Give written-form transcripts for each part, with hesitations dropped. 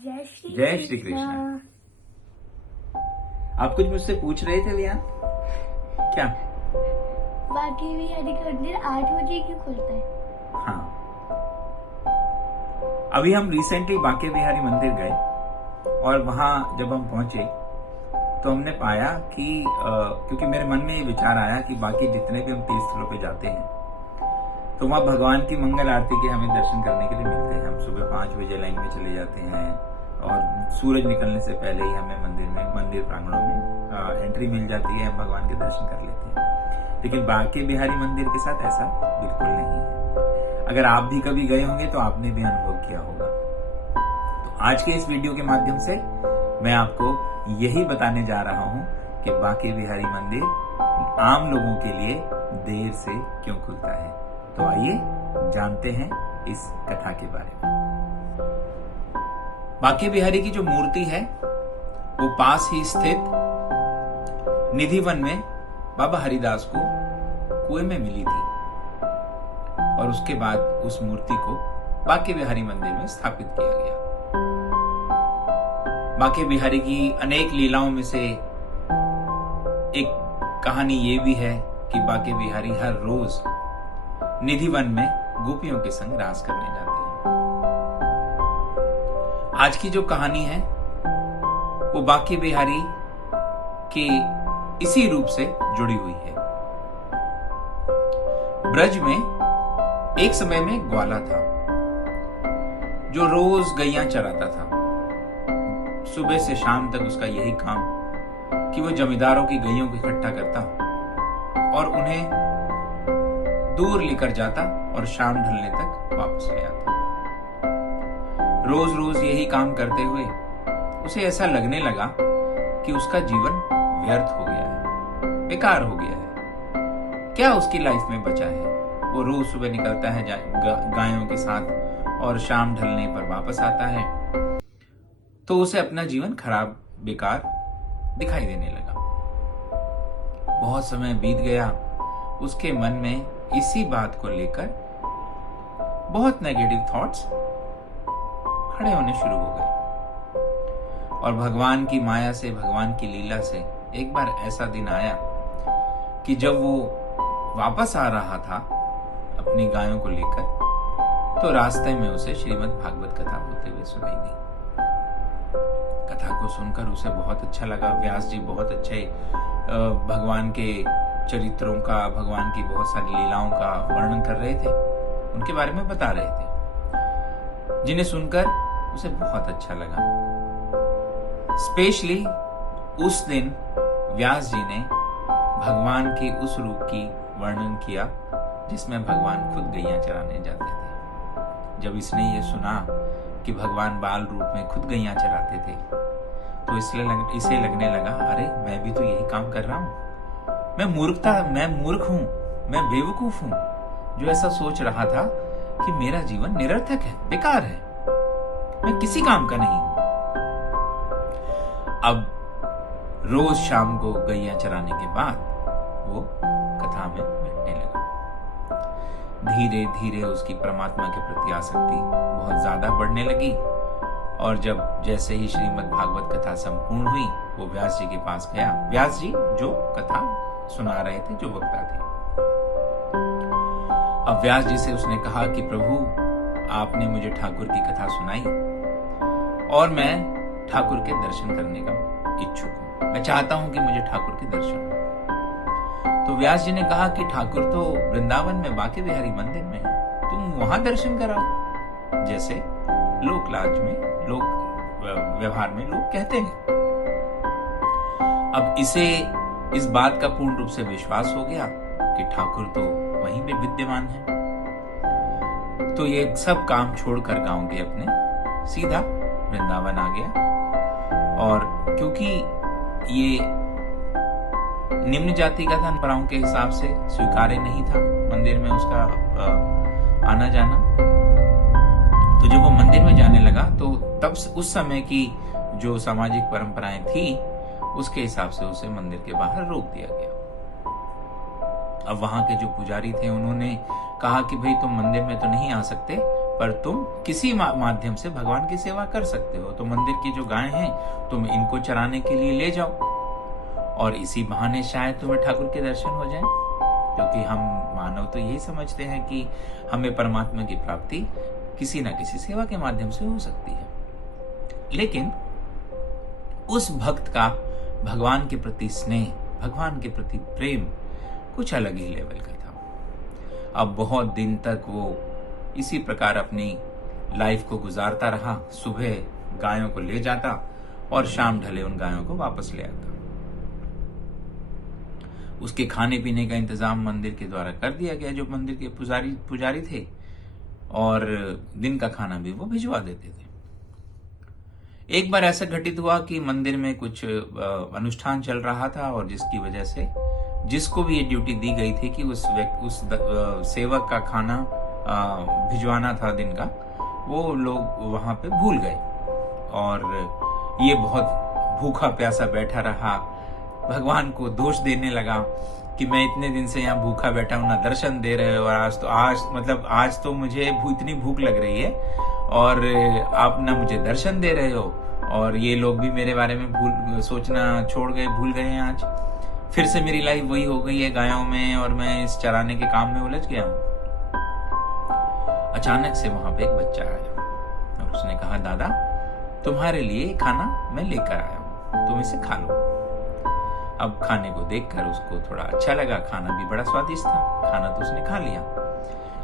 जय श्री कृष्ण। आप कुछ मुझसे पूछ रहे थे लियान? क्या? बाकी बिहारी का मंदिर 8 बजे क्यों खुलता है? हाँ, अभी हम रिसेंटली बांके बिहारी मंदिर गए और वहां जब हम पहुंचे तो हमने पाया कि क्योंकि मेरे मन में ये विचार आया कि बाकी जितने भी हम तीर्थ स्थलों पे जाते हैं तो वहाँ भगवान की मंगल आरती के हमें दर्शन करने के लिए मिलते हैं। हम सुबह 5 बजे लाइन में चले जाते हैं और सूरज निकलने से पहले ही हमें मंदिर प्रांगणों में एंट्री मिल जाती है, हम भगवान के दर्शन कर लेते हैं। लेकिन बांके बिहारी मंदिर के साथ ऐसा बिल्कुल नहीं है। अगर आप भी कभी गए होंगे तो आपने भी अनुभव किया होगा। तो आज के इस वीडियो के माध्यम से मैं आपको यही बताने जा रहा हूँ कि बांके बिहारी मंदिर आम लोगों के लिए देर से क्यों खुलता है। तो आइए जानते हैं इस कथा के बारे में। बांके बिहारी की जो मूर्ति है वो पास ही स्थित निधिवन में बाबा हरिदास को कुएं में मिली थी और उसके बाद उस मूर्ति को बांके बिहारी मंदिर में स्थापित किया गया। बांके बिहारी की अनेक लीलाओं में से एक कहानी ये भी है कि बांके बिहारी हर रोज निधिवन में गोपियों के संग रास करने जाते हैं। आज की जो कहानी है वो बांके बिहारी के इसी रूप से जुड़ी हुई है। ब्रज में एक समय में ग्वाला था जो रोज गैया चराता था। सुबह से शाम तक उसका यही काम कि वो जमींदारों की गैयों को इकट्ठा करता और उन्हें दूर लेकर जाता और शाम ढलने तक वापस ले आता। रोज रोज यही काम करते हुए उसे ऐसा लगने लगा कि उसका जीवन व्यर्थ हो गया है, बेकार हो गया है। क्या उसकी लाइफ में बचा है? वो रोज सुबह निकलता है गायों के साथ और शाम ढलने पर वापस आता है, तो उसे अपना जीवन खराब बेकार दिखाई देने लगा। बहुत समय बीत गया, उसके मन में इसी बात को लेकर बहुत नेगेटिव थॉट्स खड़े होने शुरू हो गए। और भगवान की माया से, भगवान की लीला से एक बार ऐसा दिन आया कि जब वो वापस आ रहा था अपनी गायों को लेकर तो रास्ते में उसे श्रीमद् भागवत कथा होते हुए सुनाई दी। कथा को सुनकर उसे बहुत अच्छा लगा। व्यास जी बहुत अच्छे भगवान के चरित्रों का, भगवान की बहुत सारी लीलाओं का वर्णन कर रहे थे, उनके बारे में बता रहे थे, जिन्हें सुनकर उसे बहुत अच्छा लगा। स्पेशली उस दिन व्यास जी ने भगवान के उस रूप की वर्णन किया जिसमें भगवान खुद गैया चराने जाते थे। जब इसने ये सुना कि भगवान बाल रूप में खुद गैया चराते थे तो इसे लगने लगा, अरे मैं भी तो यही काम कर रहा हूं। मैं मूर्ख हूं, मैं बेवकूफ हूं जो ऐसा सोच रहा था कि मेरा जीवन निरर्थक है, बेकार है, मैं किसी काम का नहीं हूं। अब रोज शाम को गैया चराने के बाद वो कथा में बैठने लगा। धीरे धीरे उसकी परमात्मा के प्रति आसक्ति बहुत ज्यादा बढ़ने लगी और जब जैसे ही श्रीमद् भागवत कथा संपूर्ण हुई वो व्यास जी के पास गया। व्यास जी जो कथा सुना रहे थे, जो वक्ता थे। अब व्यास जी से उसने कहा कि प्रभु, आपने मुझे ठाकुर की कथा सुनाई और मैं ठाकुर के दर्शन करने का इच्छुक हूं। मैं चाहता हूं कि मुझे ठाकुर के दर्शन हो। तो व्यास जी ने कहा कि ठाकुर तो वृंदावन में बांके बिहारी मंदिर में है, तुम वहां दर्शन कराओ, जैसे लोकलाज में, लोक व्यवहार में लोग कहते हैं। अब इसे इस बात का पूर्ण रूप से विश्वास हो गया कि ठाकुर तो वहीं पे विद्यमान है। तो ये सब काम छोड़कर गांव के अपने सीधा वृंदावन आ गया। और क्योंकि ये निम्न जाति का था, परंपराओं के हिसाब से स्वीकार्य नहीं था मंदिर में उसका आना जाना, तो जब वो मंदिर में जाने लगा तो तब उस समय की जो सामाजिक परंपराएं थी उसके हिसाब से उसे मंदिर के बाहर रोक दिया गया। अब वहां के जो पुजारी थे उन्होंने कहा कि भाई तुम मंदिर में तो नहीं आ सकते, पर तुम किसी माध्यम से भगवान की सेवा कर सकते हो। तो मंदिर की जो गायें हैं तुम इनको चराने के लिए ले जाओ, और इसी बहाने शायद तुम्हें ठाकुर के दर्शन हो जाएं, क्योंकि हम मानव तो यही समझते हैं कि हमें परमात्मा की प्राप्ति किसी न किसी सेवा के माध्यम से हो सकती है। लेकिन उस भक्त का भगवान के प्रति स्नेह, भगवान के प्रति प्रेम कुछ अलग ही लेवल का था। अब बहुत दिन तक वो इसी प्रकार अपनी लाइफ को गुजारता रहा। सुबह गायों को ले जाता और शाम ढले उन गायों को वापस ले आता। उसके खाने पीने का इंतजाम मंदिर के द्वारा कर दिया गया, जो मंदिर के पुजारी थे, और दिन का खाना भी वो भिजवा देते थे। एक बार ऐसा घटित हुआ कि मंदिर में कुछ अनुष्ठान चल रहा था, और जिसकी वजह से जिसको भी ये ड्यूटी दी गई थी कि उस सेवक का खाना भिजवाना था दिन का, वो लोग वहां पे भूल गए, और ये बहुत भूखा प्यासा बैठा रहा। भगवान को दोष देने लगा कि मैं इतने दिन से यहाँ भूखा बैठा हूँ, ना दर्शन दे रहे हो, और आज तो मुझे इतनी भूख लग रही है और आप ना मुझे दर्शन दे रहे हो, और ये लोग भी मेरे बारे में सोचना छोड़ गए, भूल गए हैं। आज फिर से मेरी लाइफ वही हो गई है गायों में, और मैं इस चराने के काम में उलझ गया हूँ। अचानक से वहां पे एक बच्चा आया और उसने कहा, दादा तुम्हारे लिए खाना मैं लेकर आया हूँ, तुम इसे खा लो। अब खाने को देखकर उसको थोड़ा अच्छा लगा, खाना भी बड़ा स्वादिष्ट था, खाना तो उसने खा लिया,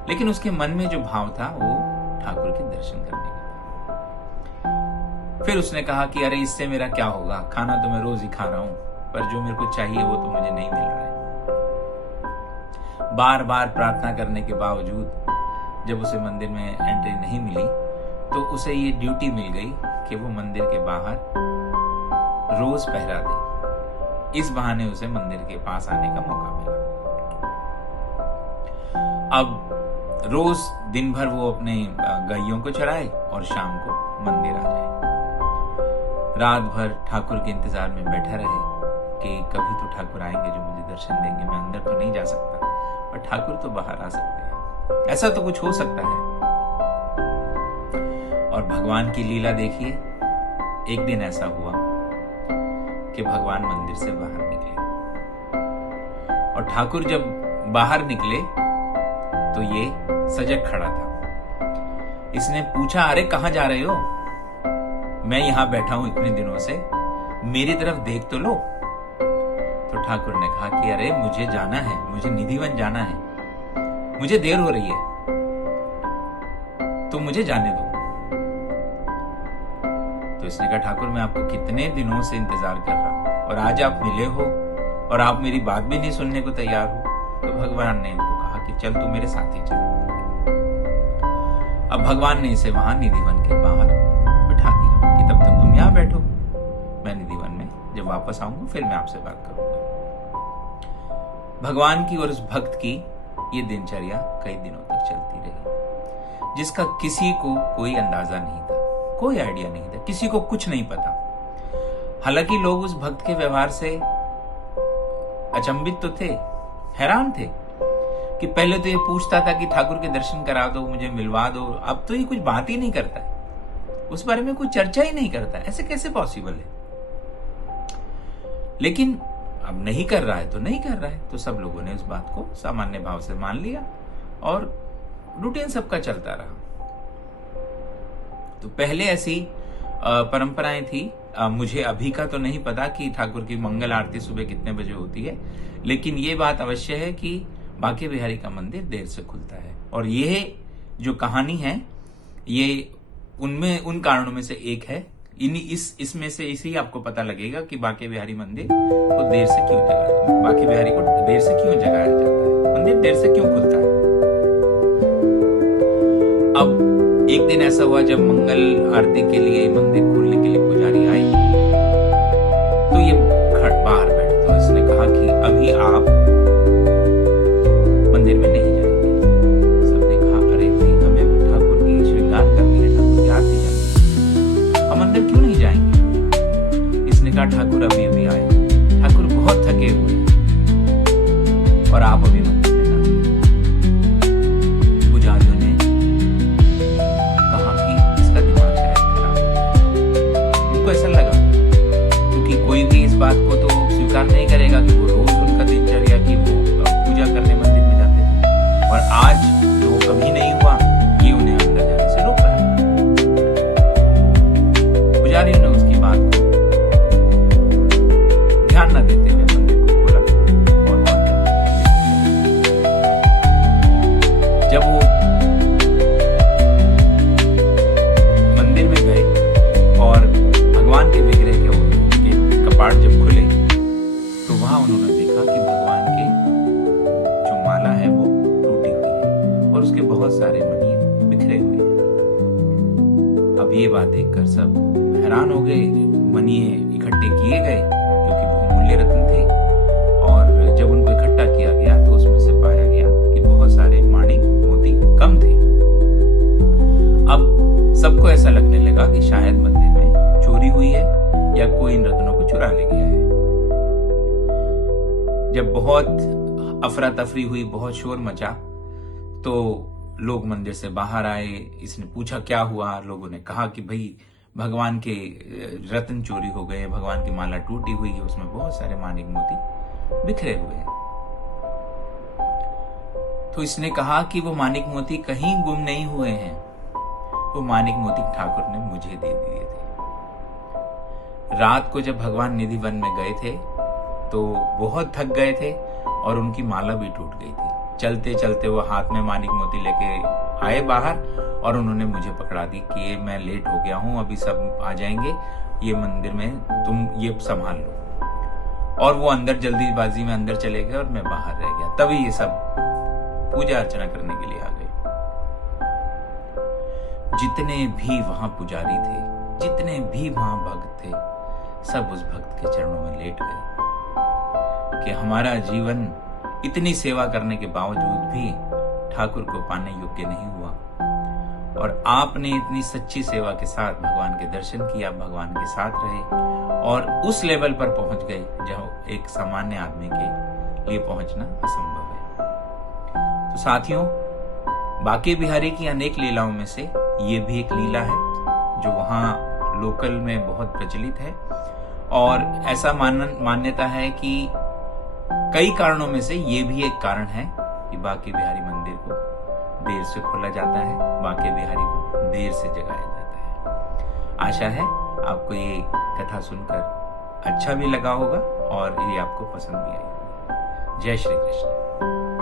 लेकिन उसके मन में जो भाव था वो ठाकुर के दर्शन करने का था। फिर उसने कहा कि अरे इससे मेरा क्या होगा, खाना तो मैं रोज ही खा रहा हूं, पर जो मेरे को चाहिए वो तो मुझे नहीं मिल रहा है। बार बार प्रार्थना करने के बावजूद जब उसे मंदिर में एंट्री नहीं मिली, तो उसे ये ड्यूटी मिल गई कि वो मंदिर के बाहर रोज पहरा दे। इस बहाने उसे मंदिर के पास आने का मौका मिला। अब रोज दिन भर वो अपने गायों को चराए और शाम को मंदिर आ जाए। रात भर ठाकुर के इंतजार में बैठा रहे कि कभी तो ठाकुर आएंगे जो मुझे दर्शन देंगे। मैं अंदर तो नहीं जा सकता, पर ठाकुर तो बाहर आ सकते हैं, ऐसा तो कुछ हो सकता है। और भगवान की लीला देखिए, एक दिन ऐसा हुआ कि भगवान मंदिर से बाहर निकले, और ठाकुर जब बाहर निकले तो ये सजग खड़ा था। इसने पूछा, अरे कहां जा रहे हो? मैं यहां बैठा हूं इतने दिनों से, मेरी तरफ देख तो लो। तो ठाकुर ने कहा कि अरे मुझे जाना है, मुझे निधिवन जाना है, मुझे देर हो रही है, तो मुझे जाने दो। तो इसने कहा, ठाकुर मैं आपको कितने दिनों से इंतजार कर रहा हूं, और आज आप मिले हो और आप मेरी बात भी नहीं सुनने को तैयार हो। तो भगवान ने इनको कहा कि चल तू मेरे साथ ही चल। अब भगवान ने इसे वहां निधिवन के बाहर बिठा दिया कि तब तक तुम यहां बैठो, मैं निधिवन में जब वापस आऊंगा फिर मैं आपसे बात करूंगा। भगवान की और उस भक्त की ये दिनचर्या कई दिनों तक चलती रही, जिसका किसी को कोई अंदाजा नहीं था, कोई आइडिया नहीं था, किसी को कुछ नहीं पता। हालांकि लोग उस भक्त के व्यवहार से अचंभित तो थे, हैरान थे कि पहले तो ये पूछता था कि ठाकुर के दर्शन करा दो, मुझे मिलवा दो, अब तो ये कुछ बात ही नहीं करता है, उस बारे में कुछ चर्चा ही नहीं करता है। ऐसे कैसे पॉसिबल है? लेकिन अब नहीं कर रहा है तो नहीं कर रहा है, तो सब लोगों ने उस बात को सामान्य भाव से मान लिया और रूटीन सबका चलता रहा। तो पहले ऐसी परंपराएं थी। मुझे अभी का तो नहीं पता कि ठाकुर की मंगल आरती सुबह कितने बजे होती है, लेकिन ये बात अवश्य है कि बांके बिहारी का मंदिर देर से खुलता है। और ये जो कहानी है ये उनमें उन कारणों में से एक है। इसमें से इसी आपको पता लगेगा कि बांके बिहारी मंदिर को देर से क्यों जगाया, बांके बिहारी को देर से क्यों जगाया जाता है, मंदिर देर से क्यों खुलता है। अब एक दिन ऐसा हुआ जब मंगल आरती के लिए मंदिर खोलने के लिए पुजारी आई, तो ये बाहर बैठे, तो इसने कहा कि अभी आप मंदिर में नहीं जाएंगे। सबने कहा अरे नहीं, हमें ठाकुर की श्रृंगार करनी है, ठाकुर की आरती करनी है, हम अंदर क्यों नहीं जाएंगे। इसने कहा ठाकुर अभी अभी आए, ठाकुर बहुत थके हुए और आप अभी मंदिर में ना। पुजारियों ने अब ये बात देखकर सब हैरान हो गए, मनिए इकट्ठे किए गए क्योंकि बहुमूल्य रत्न थे। और जब उनको इकट्ठा किया गया तो उसमें से पाया गया कि बहुत सारे माणिक मोती कम थे। अब सबको ऐसा लगने लगा कि शायद मंदिर में चोरी हुई है या कोई इन रत्नों को चुरा ले गया है। जब बहुत अफरा तफरी हुई, बहुत शोर मचा, तो लोग मंदिर से बाहर आए। इसने पूछा क्या हुआ। लोगों ने कहा कि भाई भगवान के रत्न चोरी हो गए, भगवान की माला टूटी हुई है, उसमें बहुत सारे माणिक मोती बिखरे हुए हैं। तो इसने कहा कि वो माणिक मोती कहीं गुम नहीं हुए हैं, वो माणिक मोती ठाकुर ने मुझे दे दिए थे। रात को जब भगवान निधि वन में गए थे तो बहुत थक गए थे और उनकी माला भी टूट गई थी। चलते चलते वो हाथ में माणिक मोती लेके आए बाहर और उन्होंने मुझे पकड़ा दी कि ये मैं लेट हो गया हूं, अभी सब आ जाएंगे, ये मंदिर में तुम ये संभाल लो। और वो अंदर जल्दीबाजी में अंदर चले गए और मैं बाहर रह गया। तभी ये सब पूजा अर्चना करने के लिए आ गए। जितने भी वहां पुजारी थे, जितने भी वहां भक्त थे, सब उस भक्त के चरणों में लेट गए कि हमारा जीवन इतनी सेवा करने के बावजूद भी ठाकुर को पाने योग्य नहीं हुआ, और आपने इतनी सच्ची सेवा के साथ भगवान के दर्शन किया, भगवान के साथ रहे और उस लेवल पर पहुंच गए जहां एक सामान्य आदमी के लिए पहुंचना असंभव है। तो साथियों, बांके बिहारी की अनेक लीलाओं में से ये भी एक लीला है जो वहां लोकल में बहुत प्रचलित है। और ऐसा मान्यता है कि कई कारणों में से ये भी एक कारण है कि बांके बिहारी मंदिर को देर से खोला जाता है, बांके बिहारी को देर से जगाया जाता है। आशा है आपको ये कथा सुनकर अच्छा भी लगा होगा और ये आपको पसंद भी आई होगी। जय श्री कृष्ण।